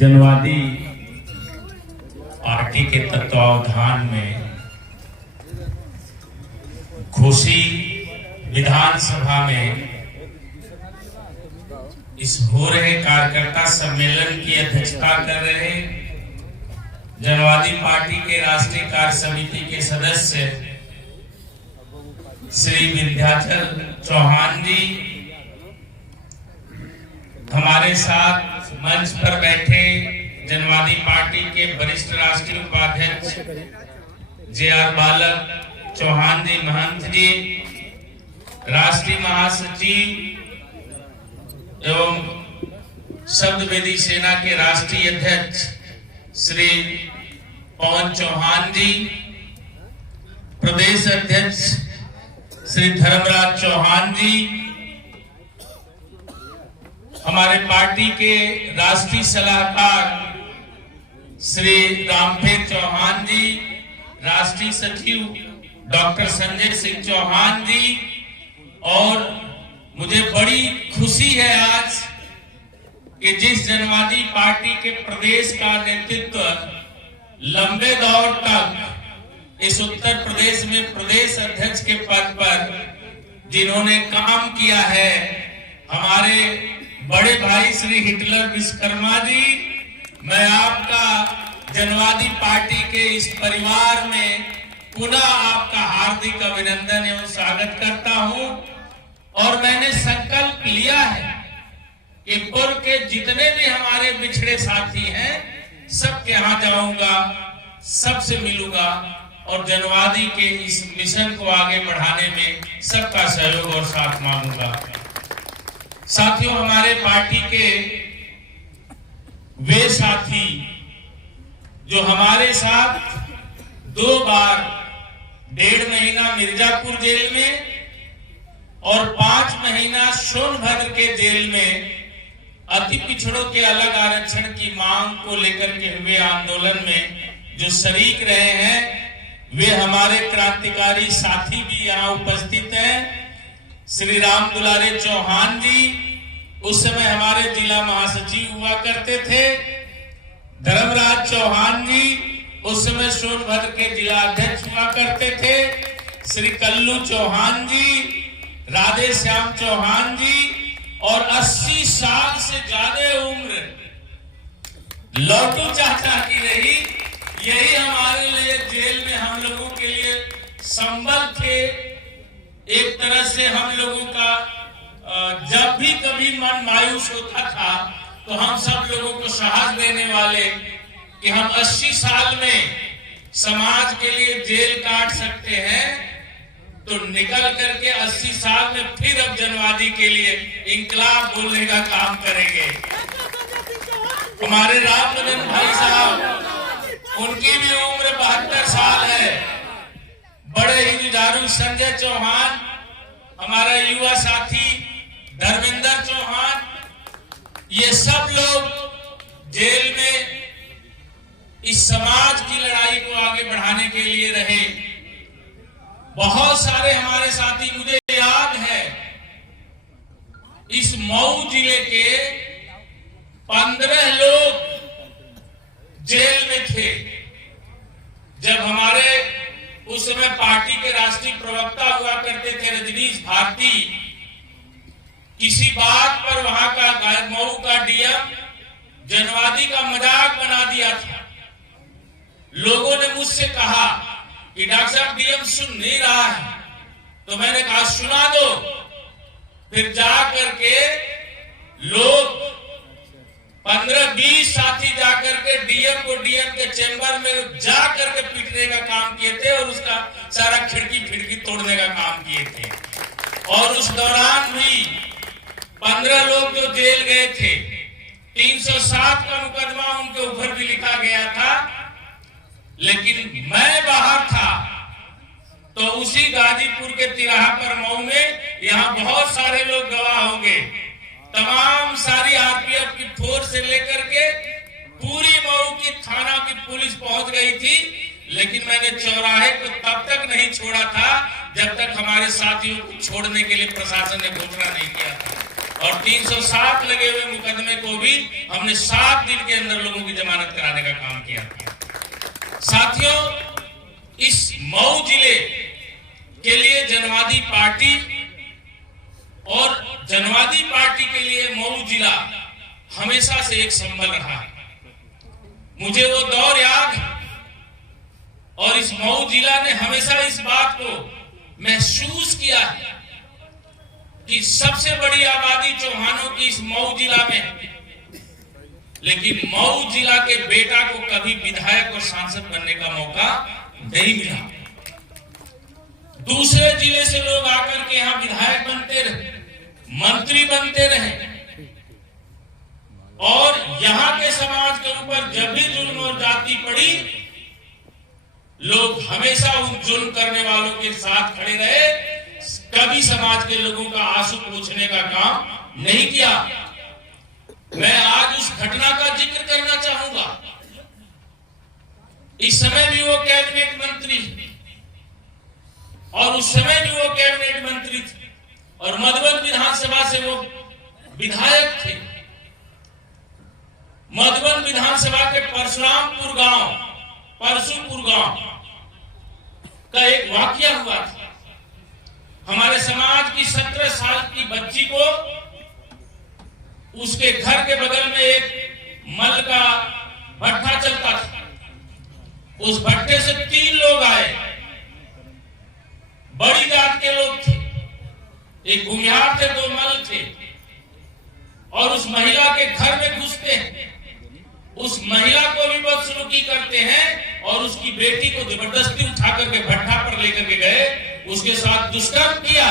जनवादी पार्टी के तत्वावधान में घोसी विधानसभा में इस हो रहे कार्यकर्ता सम्मेलन की अध्यक्षता कर रहे जनवादी पार्टी के राष्ट्रीय कार्य समिति के सदस्य श्री विंध्याचल चौहान जी, हमारे साथ मंच पर बैठे जनवादी पार्टी के वरिष्ठ राष्ट्रीय उपाध्यक्ष जे.आर. बालक चौहान जी महंत जी, राष्ट्रीय महासचिव एवं शब्दवेदी सेना के राष्ट्रीय अध्यक्ष श्री पवन चौहान जी, प्रदेश अध्यक्ष श्री धर्मराज चौहान जी, हमारे पार्टी के राष्ट्रीय सलाहकार श्री रामफेर चौहान जी, राष्ट्रीय सचिव डॉक्टर संजय सिंह चौहान जी, और मुझे बड़ी खुशी है आज कि जिस जनवादी पार्टी के प्रदेश का नेतृत्व लंबे दौर तक इस उत्तर प्रदेश में प्रदेश अध्यक्ष के पद पर जिन्होंने काम किया है, हमारे बड़े भाई श्री हिटलर विश्वकर्मा जी, मैं आपका जनवादी पार्टी के इस परिवार में पुनः आपका हार्दिक अभिनंदन एवं स्वागत करता हूं। और मैंने संकल्प लिया है कि पूर्व के जितने भी हमारे बिछड़े साथी हैं, सबके यहाँ जाऊंगा, सबसे मिलूंगा और जनवादी के इस मिशन को आगे बढ़ाने में सबका सहयोग और साथ मांगूंगा। साथियों, हमारे पार्टी के वे साथी जो हमारे साथ 2 बार 1.5 महीना मिर्जापुर जेल में और 5 महीना सोनभद्र के जेल में अति पिछड़ों के अलग आरक्षण की मांग को लेकर के हुए आंदोलन में जो शरीक रहे हैं, वे हमारे क्रांतिकारी साथी भी यहाँ उपस्थित हैं। श्री राम दुलारे चौहान जी उस समय हमारे जिला महासचिव हुआ करते थे, धर्मराज चौहान जी उस समय सोनभद्र के जिला अध्यक्ष हुआ करते थे, श्री कल्लू चौहान जी, राधे श्याम चौहान जी, और 80 साल से ज्यादा उम्र लौटू चाचा की रही। यही हमारे लिए जेल में हम लोगों के लिए संबल थे। एक तरह से हम लोगों का जब भी कभी मन मायूस होता था तो हम सब लोगों को साहस देने वाले कि हम 80 साल में समाज के लिए जेल काट सकते हैं, तो निकल करके 80 साल में फिर अब जनवादी के लिए इंकलाब बोलने का काम करेंगे। हमारे राम बदन भाई साहब, उनकी भी उम्र 72 साल है। बड़े ही जुझारू संजय चौहान, हमारा युवा साथी धर्मेंद्र चौहान, ये सब लोग जेल में इस समाज की लड़ाई को आगे बढ़ाने के लिए रहे। बहुत सारे हमारे साथी, मुझे याद है इस मऊ जिले के 15 लोग जेल में थे जब हमारे उस समय पार्टी के राष्ट्रीय प्रवक्ता हुआ करते थे रजनीश भारती, किसी बात पर वहां का मऊ का डीएम जनवादी का मजाक बना दिया था। लोगों ने मुझसे कहा कि डॉक्टर साहब डीएम सुन नहीं रहा है, तो मैंने कहा सुना दो। फिर जा करके लोग 15-20 साथी जाकर के डीएम को डीएम के चेंबर में जा करके पीटने का काम किए थे और उसका सारा खिड़की तोड़ने का काम किए थे। और उस दौरान भी 15 लोग जो जेल गए थे, 307 का मुकदमा उनके ऊपर भी लिखा गया था, लेकिन मैं बाहर था। तो उसी गाजीपुर के तिराहा पर मऊ में, यहाँ बहुत सारे लोग गवाह होंगे, तमाम सारी आरपीएफ की फोर्स से लेकर के पूरी मऊ की थाना की पुलिस पहुंच गई थी, लेकिन मैंने चौराहे को तब तक नहीं छोड़ा था जब तक हमारे साथियों को छोड़ने के लिए प्रशासन ने घोषणा नहीं किया था। और 307 लगे हुए मुकदमे को भी हमने 7 दिन के अंदर लोगों की जमानत कराने का काम किया। साथियों, इस मऊ जिले के लिए जनवादी पार्टी और जनवादी पार्टी के लिए मऊ जिला हमेशा से एक संबल रहा है। मुझे वो दौर याद है और इस मऊ जिला ने हमेशा इस बात को महसूस किया है कि सबसे बड़ी आबादी चौहानों की इस मऊ जिला में, लेकिन मऊ जिला के बेटा को कभी विधायक और सांसद बनने का मौका नहीं मिला। दूसरे जिले से लोग आकर के यहाँ विधायक बनते रहे, मंत्री बनते रहे और यहाँ के समाज के ऊपर जब भी जुल्म और जाति पड़ी, लोग हमेशा उन जुल्म करने वालों के साथ खड़े रहे, कभी समाज के लोगों का आंसू पोंछने का काम नहीं किया। मैं आज उस घटना का जिक्र करना चाहूंगा। इस समय भी वो कैबिनेट मंत्री और उस समय भी वो कैबिनेट मंत्री थे और मधुबन विधानसभा से वो विधायक थे। मधुबन विधानसभा के परशुरामपुर गांव का एक वाकया हुआ था। हमारे समाज की 17 साल की बच्ची को उसके घर के बगल में एक मल का भट्ठा चलता था। उस भट्टे से 3 लोग आए, बड़ी जात के लोग थे, एक भूमिहार थे, 2 मल थे और उस महिला के घर में घुसते हैं, उस महिला को भी बदसलूकी करते हैं और उसकी बेटी को जबरदस्ती उठा करके भट्ठा पर लेकर के गए, उसके साथ दुष्कर्म किया।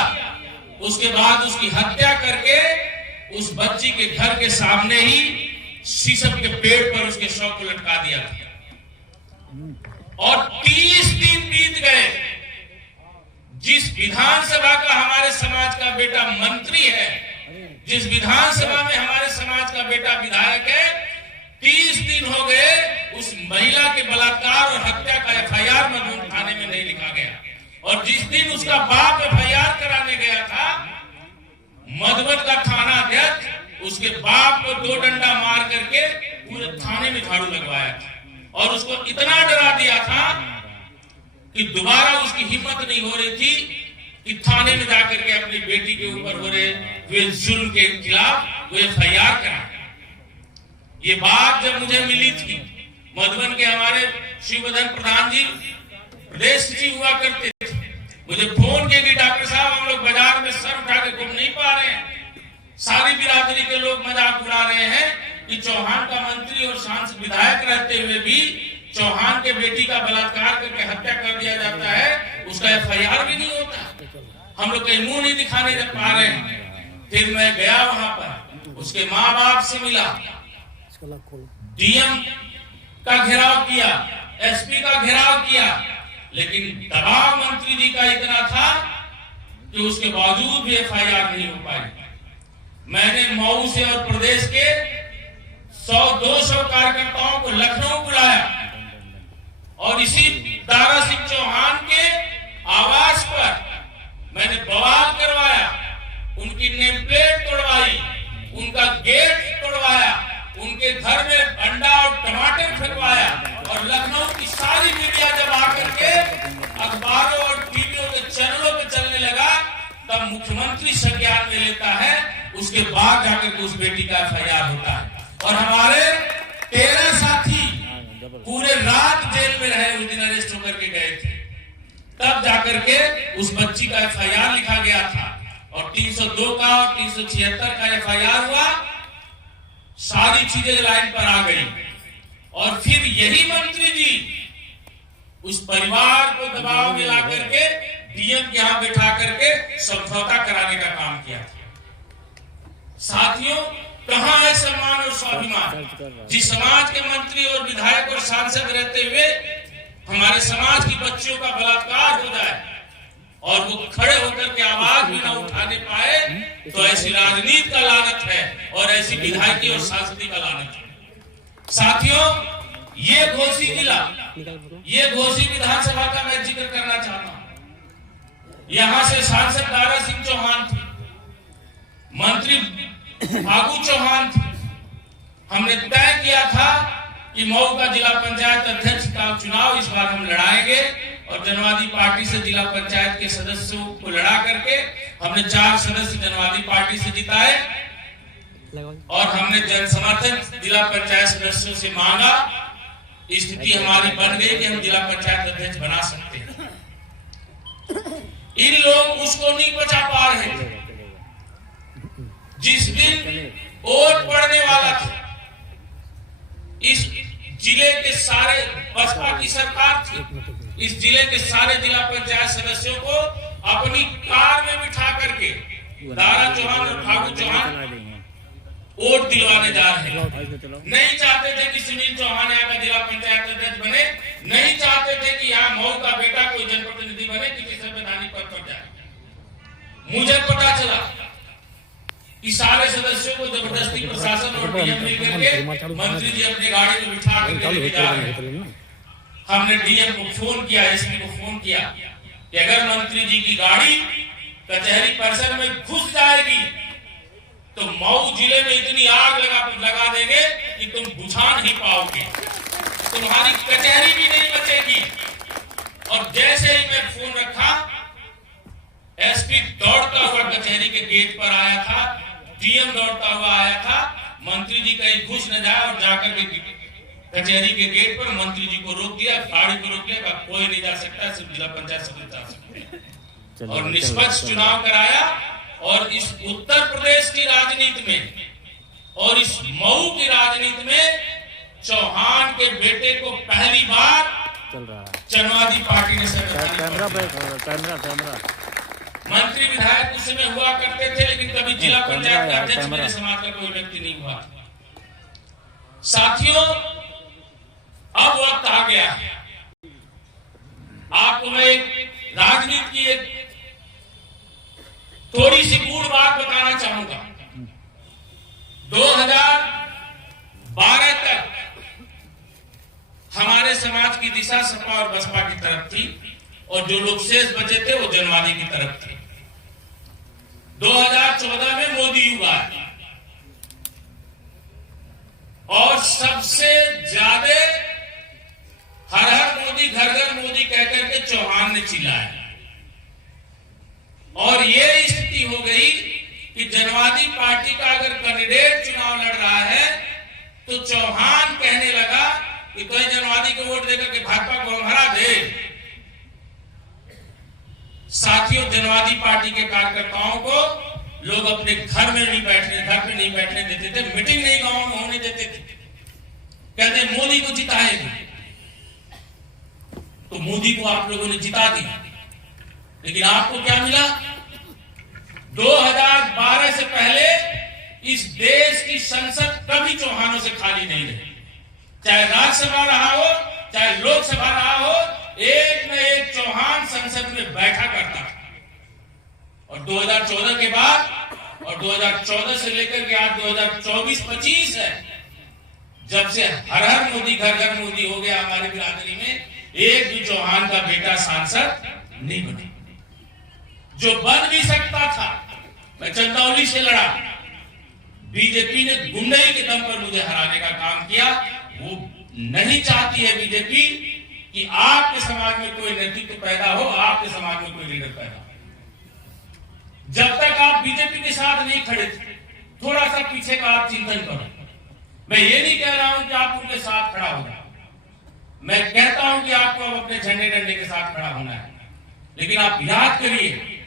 उसके बाद उसकी हत्या करके उस बच्ची के घर के सामने ही शीशम के पेड़ पर उसके शव को लटका दिया और 30 दिन बीत गए। जिस विधानसभा का हमारे समाज का बेटा मंत्री है, जिस विधानसभा में हमारे समाज का बेटा विधायक है, 30 दिन हो गए, उस महिला के बलात्कार और हत्या का एफआईआर मधुबन थाने में नहीं लिखा गया। और जिस दिन उसका बाप एफआईआर कराने गया था, मधुबन का थाना अध्यक्ष उसके बाप को 2 डंडा मार करके पूरे थाने में झाड़ू लगवाया था और उसको इतना डरा दिया था कि दोबारा उसकी हिम्मत नहीं हो रही थी कि थाने में जाकर के अपनी बेटी के ऊपर हो रहे जुल्म के खिलाफ वो एफआईआर कराए। ये बात जब मुझे मिली थी, मधुबन के हमारे शिववर्धन प्रधान जी प्रदेश सचिव हुआ करते थे, मुझे फोन किए कि डॉक्टर साहब हम लोग बाजार में सर उठा के घूम नहीं पा रहे हैं, सारी बिरादरी के लोग मजाक उड़ा रहे हैं कि चौहान का मंत्री और सांसद विधायक रहते हुए भी चौहान के बेटी का बलात्कार करके हत्या कर दिया जाता है, उसका एफआईआर भी नहीं होता, हम लोग कहीं मुंह नहीं दिखाने पा रहे हैं। फिर मैं गया वहां पर, उसके माँ बाप से मिला, डीएम का घेराव किया, एसपी का घेराव किया, लेकिन दबाव मंत्री जी का इतना था कि उसके बावजूद भी एफआईआर नहीं हो पाई। मैंने मऊ से और प्रदेश के 100-200 कार्यकर्ताओं को लखनऊ बुलाया और इसी दारा सिंह चौहान के आवास पर मैंने बवाल करवाया, उनकी नेम प्लेट तोड़वाई, उनका गेट तोड़वाया, उनके घर में अंडा और टमाटर फेंकवाया और लखनऊ की सारी मीडिया जब आकर के अखबारों और टीवियों के चैनलों पे चलने लगा, तब मुख्यमंत्री संज्ञान में लेता है, उसके बाद जाकर के उस बेटी का एफआईआर होता है। और हमारे 13 साथी पूरे रात जेल में रहे, उस दिन अरेस्ट होकर के गए थे, तब जाकर के उस बच्ची का एफआईआर लिखा गया था और 302 का और 376 का एफआईआर हुआ। सारी चीजें लाइन पर आ गई और फिर यही मंत्री जी उस परिवार को दबाव में ला करके डीएम के यहां बैठा करके समझौता कराने का काम किया। साथियों, कहां है सम्मान और स्वाभिमान? जिस समाज के मंत्री और विधायक और सांसद रहते हुए हमारे समाज की बच्चियों का बलात्कार हो जाए और वो खड़े होकर के आवाज भी ना उठाने पाए, तो ऐसी राजनीति का लानत है और ऐसी विधायकी और सांसदी का लानत है। साथियों, ये घोसी जिला, ये घोसी विधानसभा का मैं जिक्र करना चाहता हूं। यहां से सांसद दारा सिंह चौहान थे, मंत्री फागू चौहान थे। हमने तय किया था कि मऊ का जिला पंचायत अध्यक्ष का चुनाव इस बार हम लड़ाएंगे और जनवादी पार्टी से जिला पंचायत के सदस्यों को लड़ा करके हमने 4 सदस्य जनवादी पार्टी से जिताए और हमने जन समर्थन जिला पंचायत सदस्यों से मांगा। स्थिति हमारी बन गई कि हम जिला पंचायत अध्यक्ष बना सकते हैं। इन लोग उसको नहीं बचा पा रहे। जिस दिन वोट पड़ने वाला था, इस जिले के सारे बसपा की सरकार थी, इस जिले के सारे जिला पंचायत सदस्यों को अपनी कार में बिठा करके दारा चौहान और फागू चौहान वोट दिलवाने जा रहे हैं। नहीं चाहते थे कि सुनील चौहान यहाँ का जिला पंचायत अध्यक्ष बने, नहीं चाहते थे कि यहाँ मऊ का बेटा कोई जनप्रतिनिधि बने, किसी संवैधानिक पद पर जाए। मुझे पता चला कि सारे सदस्यों को जबरदस्ती प्रशासन और डीएम मिलकर के मंत्री जी अपनी गाड़ी में बिठा करके लेके जा रहे हैं। हमने डीएम को फोन किया, एसपी को फोन किया कि अगर मंत्री जी की गाड़ी कचहरी परिसर में घुस जाएगी तो मऊ जिले में इतनी आग लगा देंगे कि तुम बुझा नहीं पाओगे, तुम्हारी कचहरी भी नहीं बचेगी। और जैसे ही मैं फोन रखा, एसपी दौड़ता हुआ कचहरी के गेट पर आया था, डीएम दौड़ता हुआ आया था। मंत्री जी कहीं घुस न जाए और जाकर के कचहरी के गेट पर मंत्री जी को रोक दिया, गाड़ी को रोक दिया, कोई नहीं जा सकता, सिर्फ जिला पंचायत सदस्य जा सकते हैं। और निष्पक्ष चुनाव कराया। और इस उत्तर प्रदेश की राजनीति में और इस मऊ की राजनीति में चौहान के बेटे को पहली बार जनवादी पार्टी ने मंत्री विधायक उस समय हुआ करते थे, लेकिन कभी जिला पंचायत का अध्यक्ष मेरे समाज का कोई व्यक्ति नहीं हुआ। साथियों, अब वक्त आ गया है। आपको मैं राजनीति की एक थोड़ी सी गूढ़ बात बताना चाहूंगा। 2012 तक हमारे समाज की दिशा सपा और बसपा की तरफ थी और जो लोग शेष बचे थे वो जनवादी की तरफ थे। 2014 में मोदी युग आया और सबसे ज्यादा हर हर मोदी घर घर मोदी कहकर के चौहान ने चिल्लाया और ये स्थिति हो गई कि जनवादी पार्टी का अगर कैंडिडेट चुनाव लड़ रहा है तो चौहान कहने लगा कि कोई जनवादी को वोट देकर के भाजपा को हरा दे। साथियों, जनवादी पार्टी के कार्यकर्ताओं को लोग अपने घर में नहीं बैठने देते थे, मीटिंग नहीं गांव में होने देते थे। कहते मोदी को जिताएंगे, तो मोदी को आप लोगों ने जिता दिया, लेकिन आपको क्या मिला? 2012 से पहले इस देश की संसद कभी चौहानों से खाली नहीं रही। चाहे राज्यसभा रहा हो, चाहे लोकसभा रहा हो, एक न एक चौहान संसद में बैठा करता था। और 2014 के बाद और 2014 से लेकर के आज 2024-25 है, जब से हर हर मोदी घर घर मोदी हो गया हमारी बिरादरी में, एक भी चौहान का बेटा सांसद नहीं बने। जो बन भी सकता था, मैं चंदौली से लड़ा, बीजेपी ने गुंडई के दम पर मुझे हराने का काम किया। वो नहीं चाहती है बीजेपी कि आपके समाज में कोई नेतृत्व पैदा हो, आपके समाज में कोई लीडर पैदा हो। जब तक आप बीजेपी के साथ नहीं खड़े थे, थोड़ा सा पीछे का आप चिंतन करो। मैं ये नहीं कह रहा हूं कि आप उनके साथ खड़ा हो जाओ, मैं कहता हूं कि आपको अब अपने झंडे डंडे के साथ खड़ा होना है। लेकिन आप याद करिए,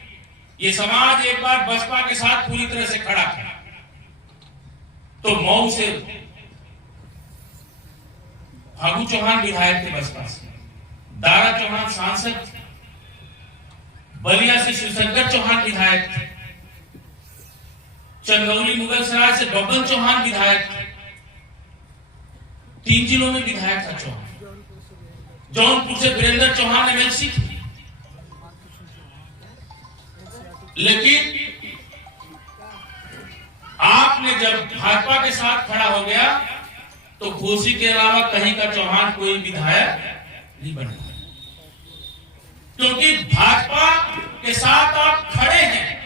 ये समाज एक बार बसपा के साथ पूरी तरह से खड़ा था तो मऊ से फागू चौहान विधायक थे बसपा से, दारा चौहान सांसद थे, बलिया से शिवशंकर चौहान विधायक थे, चंदौली मुगलसराय से बब्बन चौहान विधायक थे। 3 जिलों में विधायक था चौहान। जौनपुर से वीरेंद्र चौहान एमएलसी थे। लेकिन आपने जब भाजपा के साथ खड़ा हो गया तो घोसी के अलावा कहीं का चौहान कोई विधायक नहीं बना, क्योंकि भाजपा के साथ आप खड़े हैं,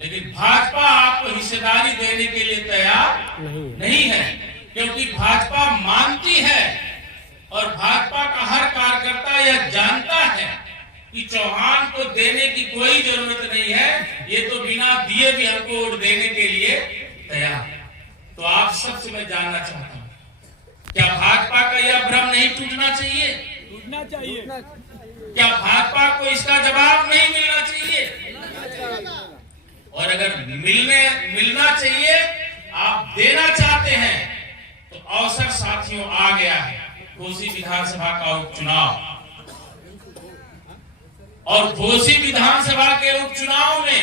लेकिन भाजपा आपको हिस्सेदारी देने के लिए तैयार नहीं है, क्योंकि भाजपा मानती है और भाजपा का हर कार्यकर्ता यह जानता है कि चौहान को देने की कोई जरूरत नहीं है, ये तो बिना दिए भी हमको वोट देने के लिए तैयार है। तो आप सबसे मैं जानना चाहता हूं, क्या भाजपा का यह भ्रम नहीं टूटना चाहिए? टूटना चाहिए। क्या भाजपा को इसका जवाब नहीं मिलना चाहिए? और अगर मिलना चाहिए, आप देना चाहते हैं, तो अवसर साथियों आ गया है। घोसी विधानसभा का उपचुनाव, और घोसी विधानसभा के उपचुनाव में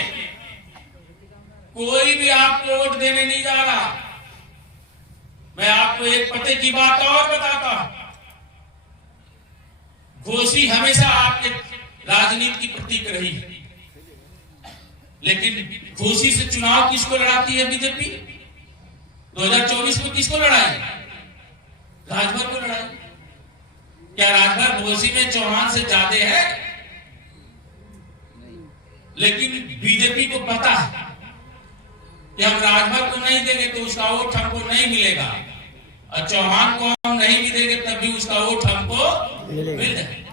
कोई भी आपको वोट देने नहीं जा रहा। मैं आपको एक पते की बात और बताता हूं, घोसी हमेशा आपके राजनीति की प्रतीक रही है, लेकिन घोसी से चुनाव किसको लड़ाती है बीजेपी? 2024 में किसको लड़ाई? राजभर को लड़ाई। क्या राजभर घोसी में चौहान से ज्यादा है? लेकिन बीजेपी को पता है कि हम राजभर को नहीं देंगे तो उसका वोट हमको नहीं मिलेगा, और चौहान को हम नहीं भी देंगे तब भी उसका वोट हमको मिल जाएगा।